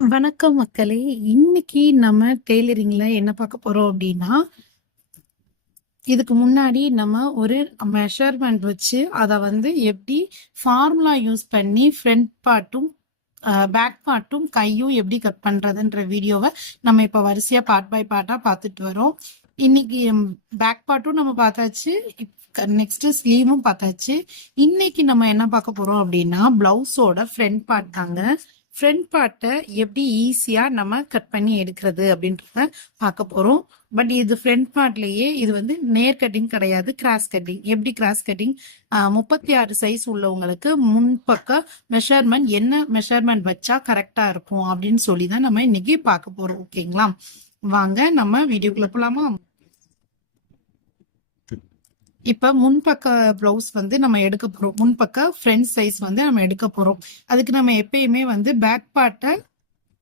வணக்கம் மக்களே! இன்னைக்கு நம்ம டெய்லரிங்ல என்ன பார்க்க போறோம் அப்படின்னா இதுக்கு முன்னாடி நம்ம ஒரு மெஷர்மெண்ட் வச்சு, அதை வந்து எப்படி ஃபார்முலா யூஸ் பண்ணி ஃப்ரண்ட் பார்ட்டும், பேக் பார்ட்டும், கையும் எப்படி கட் பண்றதுன்ற வீடியோவை நம்ம இப்ப வரிசையா பார்ட் பை பார்ட்டா பார்த்துட்டு வரோம். இன்னைக்கு பேக் பார்ட்டும் நம்ம பார்த்தாச்சு. இப் நெக்ஸ்ட் ஸ்லீவும் பார்த்தாச்சு. இன்னைக்கு நம்ம என்ன பார்க்க போறோம் அப்படின்னா ப்ளவுஸோட ஃப்ரண்ட் பார்ட் தாங்க. ஃப்ரண்ட் பாட்டை எப்படி ஈஸியா நம்ம கட் பண்ணி எடுக்கிறது அப்படின்றத பார்க்க போறோம். பட் இது ஃப்ரண்ட் பார்ட்லயே இது வந்து நேர் கட்டிங் கிடையாது. Cross cutting. எப்படி கிராஸ் கட்டிங்? முப்பத்தி ஆறு சைஸ் உள்ளவங்களுக்கு முன்பக்க மெஷர்மெண்ட் என்ன மெஷர்மெண்ட் வச்சா கரெக்டாக இருக்கும் அப்படின்னு சொல்லி தான் நம்ம இன்னைக்கு பார்க்க போறோம். ஓகேங்களா? வாங்க நம்ம வீடியோக்குள்ள போலாமா? இப்ப முன்பக்க ப்ளவுஸ் வந்து நம்ம எடுக்க போறோம். முன்பக்க ஃப்ரண்ட் சைஸ் வந்து நம்ம எடுக்க போறோம். அதுக்கு நம்ம எப்பயுமே வந்து பேக் பார்ட்டை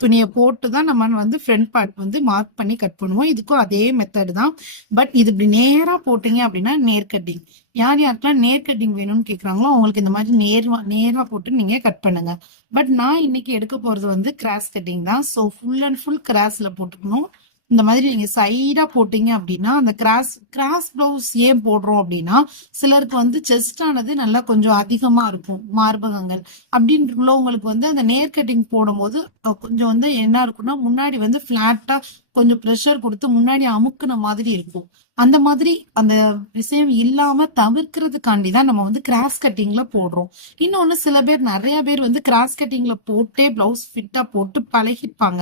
துணியை போட்டு தான் நம்ம வந்து ஃப்ரண்ட் பார்ட் வந்து மார்க் பண்ணி கட் பண்ணுவோம். இதுக்கும் அதே மெத்தடு தான். பட் இது இப்படி நேராக போட்டீங்க அப்படின்னா நேர் கட்டிங். யார் யாருக்கெல்லாம் நேர் கட்டிங் வேணும்னு கேட்குறாங்களோ, அவங்களுக்கு இந்த மாதிரி நேர்வா நேராக போட்டு நீங்கள் கட் பண்ணுங்க. பட் நான் இன்னைக்கு எடுக்க போகிறது வந்து கிராஸ் கட்டிங் தான். ஸோ ஃபுல் அண்ட் ஃபுல் கிராஸில் போட்டுக்கணும். இந்த மாதிரி நீங்க சைடா போட்டீங்க அப்படின்னா அந்த கிராஸ் கிராஸ் ப்ளவுஸ் ஏன் போடுறோம் அப்படின்னா சிலருக்கு வந்து செஸ்ட் ஆனது நல்லா கொஞ்சம் அதிகமா இருக்கும். மார்பகங்கள். அப்படின்னு உள்ளவங்களுக்கு வந்து அந்த நேர் கட்டிங் போடும்போது, கொஞ்சம் வந்து என்ன இருக்கும்னா, முன்னாடி வந்து பிளாட்டா கொஞ்சம் ப்ரெஷர் குடுத்து முன்னாடி அமுக்குன மாதிரி இருக்கும். அந்த மாதிரி அந்த விஷயம் இல்லாம தவிர்க்கிறதுக்காண்டி தான் நம்ம வந்து கிராஸ் கட்டிங்ல போடுறோம். இன்னொன்னு சில பேர் நிறைய பேர் வந்து கிராஸ் கட்டிங்ல போட்டே ப்ளவுஸ் ஃபிட்டா போட்டு பழகிப்பாங்க.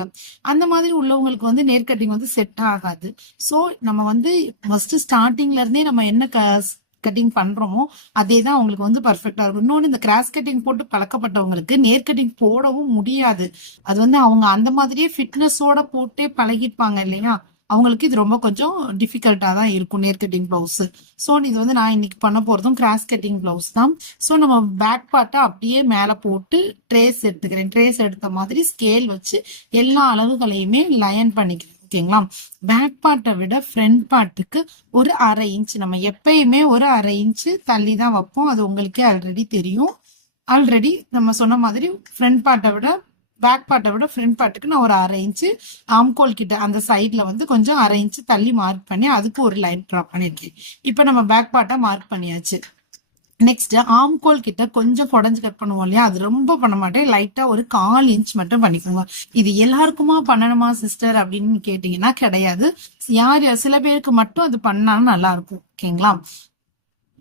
அந்த மாதிரி உள்ளவங்களுக்கு வந்து நேர் கட்டிங் வந்து செட் ஆகாது. ஸோ நம்ம வந்து ஃபர்ஸ்ட் ஸ்டார்டிங்ல இருந்தே நம்ம என்ன க கட்டிங் பண்றோமோ, அதே தான் அவங்களுக்கு வந்து பர்ஃபெக்டா இருக்கும். இன்னொன்னு இந்த கிராஸ் கட்டிங் போட்டு பழக்கப்பட்டவங்களுக்கு நேர் கட்டிங் போடவும் முடியாது. அது வந்து அவங்க அந்த மாதிரியே ஃபிட்னஸோட போட்டே பழகிருப்பாங்க இல்லையா? அவங்களுக்கு இது ரொம்ப கொஞ்சம் டிஃபிகல்ட்டா தான் இருக்கும் நேர் கட்டிங் பிளவுஸ் ஸோ இது வந்து நான் இன்னைக்கு பண்ண போறதும் கிராஸ் கட்டிங் ப்ளவுஸ் தான். ஸோ நம்ம பேக் பார்ட்டை அப்படியே மேலே போட்டு ட்ரேஸ் எடுத்துக்கிறேன். ட்ரேஸ் எடுத்த மாதிரி ஸ்கேல் வச்சு எல்லா அளவுகளையுமே லயன் பண்ணிக்கிறேன். ஓகேங்களா? பேக் பார்ட்டை விட ஃப்ரண்ட் பார்ட்டுக்கு ஒரு அரை இன்ச் நம்ம எப்பயுமே ஒரு அரை இன்ச் தள்ளி தான் வைப்போம். அது உங்களுக்கே ஆல்ரெடி தெரியும். ஆல்ரெடி நம்ம சொன்ன மாதிரி ஃப்ரண்ட் பார்ட்டை விட பேக் பார்ட்டை விட ஃப்ரண்ட் பார்ட்டுக்கு நான் ஒரு 1/2 இன்ச் ஆம்கோல் கிட்ட அந்த சைடில் வந்து கொஞ்சம் அரை இன்ச் தள்ளி மார்க் பண்ணி அதுக்கு ஒரு லைன் ட்ரா பண்ணியிருக்கேன். இப்போ நம்ம பேக் பார்ட்டை மார்க் பண்ணியாச்சு. நெக்ஸ்ட் ஆம்கோல் கிட்ட கொஞ்சம் குடஞ்சு கட் பண்ணுவோம் இல்லையா? அது ரொம்ப பண்ண மாட்டேன். லைட்டா ஒரு 1/4 இன்ச் மட்டும் பண்ணிக்கோங்க. இது எல்லாருக்குமா பண்ணணுமா சிஸ்டர் அப்படின்னு கேட்டீங்கன்னா கிடையாது. யார் யார் சில பேருக்கு மட்டும் அது பண்ணா நல்லா இருக்கும். ஓகேங்களா?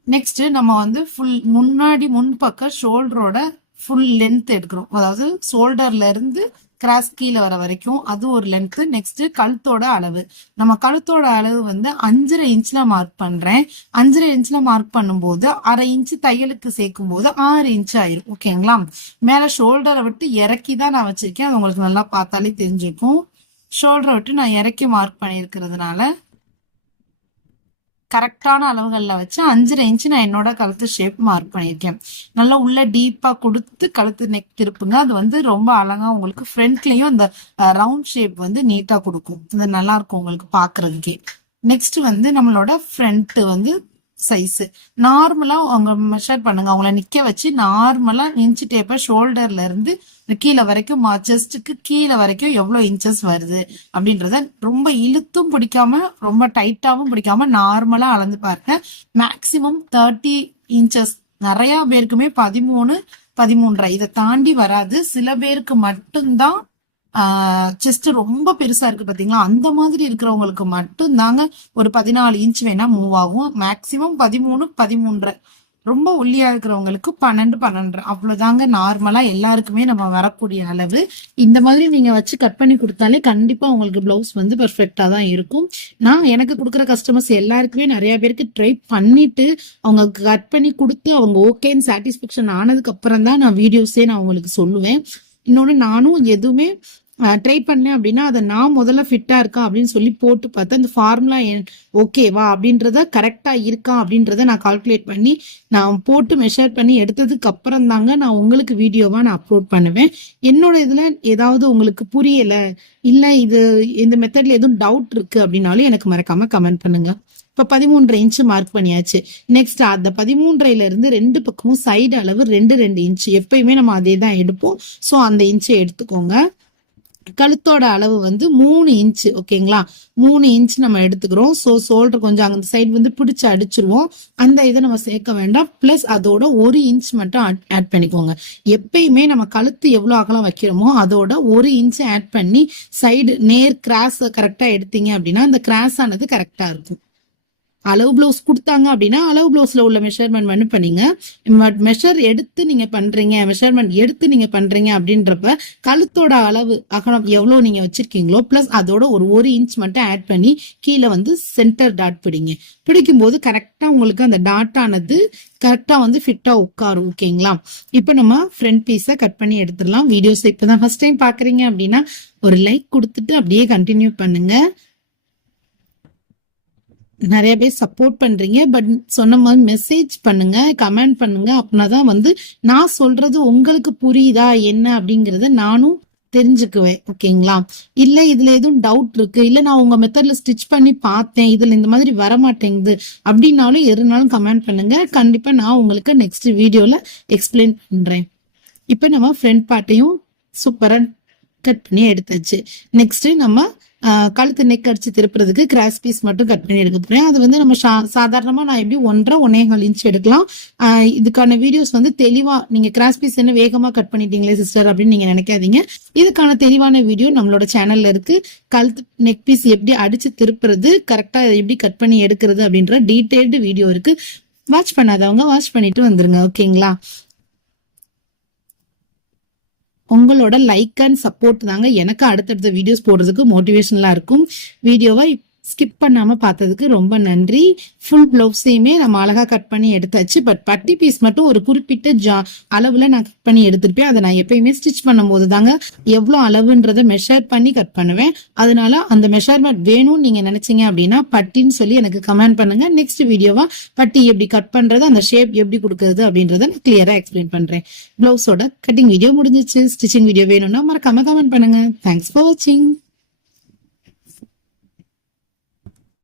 நெக்ஸ்ட் நம்ம வந்து ஃபுல் முன்னாடி முன்பக்க ஷோல்டரோட ஃபுல் லென்த் எடுக்கிறோம். அதாவது ஷோல்டர்ல இருந்து கிராஸ் கீழே வர வரைக்கும் அது ஒரு லென்த்து நெக்ஸ்ட் கழுத்தோட அளவு. நம்ம கழுத்தோட அளவு வந்து 5 1/2 இன்ச்ல மார்க் பண்றேன். 5 1/2 இன்ச்ல மார்க் பண்ணும்போது அரை இன்ச் தையலுக்கு சேர்க்கும்போது 6 இன்ச் ஆயிரும். ஓகேங்களா? மேல ஷோல்டரை விட்டு இறக்கி தான் நான் வச்சிருக்கேன். அது உங்களுக்கு நல்லா பார்த்தாலே தெரிஞ்சுக்கும் ஷோல்டரை விட்டு நான் இறக்கி மார்க் பண்ணியிருக்கிறதுனால கரெக்டான அளவுகளில் வச்சு 5 1/2 இன்ச் நான் என்னோட கழுத்து ஷேப் மார்க் பண்ணியிருக்கேன். நல்லா உள்ள டீப்பா கொடுத்து கழுத்து நெக் திருப்புங்க. அது வந்து ரொம்ப அழகா உங்களுக்கு ஃப்ரண்ட்லேயும் அந்த ரவுண்ட் ஷேப் வந்து நீட்டா கொடுக்கும் இது நல்லா இருக்கும் உங்களுக்கு பார்க்கறதுக்கே. நெக்ஸ்ட் வந்து நம்மளோட ஃப்ரண்ட் வந்து சைஸ். நார்மலா அவங்க மெஷர் பண்ணுங்க. அவங்கள நிக்க வச்சு நார்மலா இன்ச் டேப்ப ஷோல்டர்ல இருந்து கீழே வரைக்கும் மா கீழே வரைக்கும் எவ்வளவு இன்ச்சஸ் வருது அப்படின்றத ரொம்ப இழுத்தும் பிடிக்காம, ரொம்ப டைட்டாவும் பிடிக்காம நார்மலா அளந்து பாருங்க. மேக்சிமம் தேர்ட்டி இன்ச்சஸ் நிறைய பேருக்குமே பதிமூணு பதிமூன்றரை இதை தாண்டி வராது. சில பேருக்கு மட்டும்தான் செஸ்ட் ரொம்ப பெருசா இருக்கு பார்த்தீங்களா? அந்த மாதிரி இருக்கிறவங்களுக்கு மட்டும் தாங்க ஒரு 14 இன்ச் வேணா மூவ் ஆகும். மேக்ஸிமம் 13, 13 1/2 ரொம்ப ஒல்லியா இருக்கிறவங்களுக்கு 12, 12 1/2 அவ்வளோதாங்க நார்மலா எல்லாருக்குமே நம்ம வரக்கூடிய அளவு. இந்த மாதிரி நீங்க வச்சு கட் பண்ணி கொடுத்தாலே கண்டிப்பா உங்களுக்கு ப்ளவுஸ் வந்து பெர்ஃபெக்டா தான் இருக்கும். நான் எனக்கு கொடுக்குற கஸ்டமர்ஸ் எல்லாருக்குமே நிறைய பேருக்கு ட்ரை பண்ணிட்டு, அவங்க கட் பண்ணி கொடுத்து அவங்க ஓகேன்னு சாட்டிஸ்ஃபேக்ஷன் ஆனதுக்கு அப்புறம் தான் நான் வீடியோஸே நான் உங்களுக்கு சொல்லுவேன். இன்னொன்று நானும் எதுவுமே ட்ரை பண்ணேன் அப்படின்னா அதை நான் முதல்ல ஃபிட்டாக இருக்கா அப்படின்னு சொல்லி போட்டு பார்த்தேன். இந்த ஃபார்முலா என் ஓகேவா அப்படின்றத கரெக்டாக இருக்கா அப்படின்றத நான் கால்குலேட் பண்ணி, நான் போட்டு மெஷர் பண்ணி எடுத்ததுக்கு அப்புறம் தாங்க நான் உங்களுக்கு வீடியோவாக நான் அப்லோட் பண்ணுவேன். என்னோட இதில் ஏதாவது உங்களுக்கு புரியலை இல்லை இது இந்த மெத்தடில் எதுவும் டவுட் இருக்குது அப்படின்னாலும் எனக்கு மறக்காமல் கமெண்ட் பண்ணுங்கள் இப்போ பதிமூன்றரை இன்ச்சு மார்க் பண்ணியாச்சு. நெக்ஸ்ட் அந்த 13 1/2ல இருந்து 2 பக்கமும் சைடு அளவு ரெண்டு ரெண்டு இன்ச்சு எப்பயுமே நம்ம அதே தான் எடுப்போம். ஸோ அந்த இன்ச்சை எடுத்துக்கோங்க. கழுத்தோட அளவு வந்து மூணு இன்ச் ஓகேங்களா மூணு இன்ச் நம்ம எடுத்துக்கிறோம். ஸோ ஷோல்டர் கொஞ்சம் அந்த சைடு வந்து பிடிச்சி அடிச்சிருவோம். அந்த இதை நம்ம சேர்க்க வேண்டாம். பிளஸ் அதோட ஒரு இன்ச் மட்டும் ஆட் பண்ணிக்கோங்க. எப்பயுமே நம்ம கழுத்து எவ்வளோ அகலம் வைக்கிறோமோ அதோட ஒரு இன்ச் ஆட் பண்ணி சைடு நேர் கிராஸ் கரெக்டாக எடுத்தீங்க அப்படின்னா அந்த கிராஸ் ஆனது கரெக்டாக இருக்கும். அளவு ப்ளவுஸ் கொடுத்தாங்க அப்படின்னா அளவு ப்ளவுஸில் உள்ள மெஷர்மெண்ட் வந்து பண்ணீங்க மெஷர் எடுத்து நீங்க பண்றீங்க மெஷர்மெண்ட் எடுத்து நீங்க பண்றீங்க அப்படின்றப்ப கழுத்தோட அளவு அகலம் எவ்வளவு நீங்க வச்சிருக்கீங்களோ பிளஸ் அதோட ஒரு ஒரு இன்ச் மட்டும் ஆட் பண்ணி கீழே வந்து சென்டர் டாட் பிடிங்க. பிடிக்கும் போது கரெக்டா உங்களுக்கு அந்த டாட் ஆனது கரெக்டா வந்து ஃபிட்டா உட்காரும் ஓகேங்களா இப்போ நம்ம ஃப்ரண்ட் பீஸை கட் பண்ணி எடுத்துடலாம். வீடியோஸ் இப்பதான் ஃபர்ஸ்ட் டைம் பாக்குறீங்க அப்படின்னா ஒரு லைக் கொடுத்துட்டு அப்படியே கண்டினியூ பண்ணுங்க. நிறைய பேர் சப்போர்ட் பண்றீங்க பட் சொன்ன மாதிரி மெசேஜ் பண்ணுங்க கமெண்ட் பண்ணுங்க. அப்படின்னா தான் வந்து நான் சொல்றது உங்களுக்கு புரியுதா என்ன அப்படிங்கறத நானும் தெரிஞ்சுக்குவேன். ஓகேங்களா? இல்ல இதுல எதுவும் டவுட் இருக்கு. இல்ல நான் உங்க மெத்தட்ல ஸ்டிச் பண்ணி பார்த்தேன். இதுல இந்த மாதிரி வர மாட்டேங்குது அப்படின்னாலும் எதுனாலும் கமெண்ட் பண்ணுங்க. கண்டிப்பா நான் உங்களுக்கு நெக்ஸ்ட் வீடியோல எக்ஸ்பிளைன் பண்றேன். இப்ப நம்ம ஃப்ரண்ட் பார்ட்டையும் சூப்பரா கட் பண்ணி எடுத்தாச்சு. நெக்ஸ்ட் நம்ம ஆஹ் கழுத்து நெக் அடிச்சு திருப்புறதுக்கு கிராஸ் பீஸ் மட்டும் கட் பண்ணி எடுக்க போறேன். அது வந்து நம்ம சா- சாதாரணமா நான் எப்படி ஒன்றரை ஒன்னேகால் இன்ச் எடுக்கலாம். ஆஹ் இதுக்கான வீடியோஸ் வந்து தெளிவா நீங்க கிராஸ் பீஸ் என்ன வேகமா கட் பண்ணிட்டீங்களே சிஸ்டர் அப்படின்னு நீங்க நினைக்காதீங்க. இதுக்கான தெளிவான வீடியோ நம்மளோட சேனல்ல இருக்கு. கழுத்து நெக் பீஸ் எப்படி அடிச்சு திருப்புறது கரெக்டா எப்படி கட் பண்ணி எடுக்கிறது அப்படின்ற டீட்டெயில்டு வீடியோ இருக்கு. வாட்ச் பண்ணாதவங்க வாட்ச் பண்ணிட்டு வந்துருங்க ஓகேங்களா உங்களோட லைக் அண்ட் சப்போர்ட் தாங்க எனக்கு அடுத்தடுத்த வீடியோஸ் போடுறதுக்கு மோட்டிவேஷனலா இருக்கும். வீடியோவை ஸ்கிப் பண்ணாம பார்த்ததுக்கு ரொம்ப நன்றி. ஃபுல் பிளவுஸையுமே நம்ம அழகா கட் பண்ணி எடுத்தாச்சு. பட் பட்டி பீஸ் மட்டும் ஒரு குறிப்பிட்ட ஜா அளவுல நான் கட் பண்ணி எடுத்திருப்பேன். அதை நான் எப்பயுமே ஸ்டிச் பண்ணும்போது தாங்க எவ்வளவு அளவுன்றத மெஷர் பண்ணி கட் பண்ணுவேன். அதனால அந்த மெஷர்மெண்ட் வேணும்னு நீங்க நினைச்சீங்க அப்படின்னா பட்டின்னு சொல்லி எனக்கு கமெண்ட் பண்ணுங்க. நெக்ஸ்ட் வீடியோவா பட்டி எப்படி கட் பண்றது அந்த ஷேப் எப்படி கொடுக்கறது அப்படின்றத நான் கிளியரா எக்ஸ்பிளைன் பண்றேன். பிளவுஸோட கட்டிங் வீடியோ முடிஞ்சிச்சு. ஸ்டிச்சிங் வீடியோ வேணும்னா மறக்காம கமெண்ட் பண்ணுங்க. தேங்க்ஸ் ஃபார் வாட்சிங்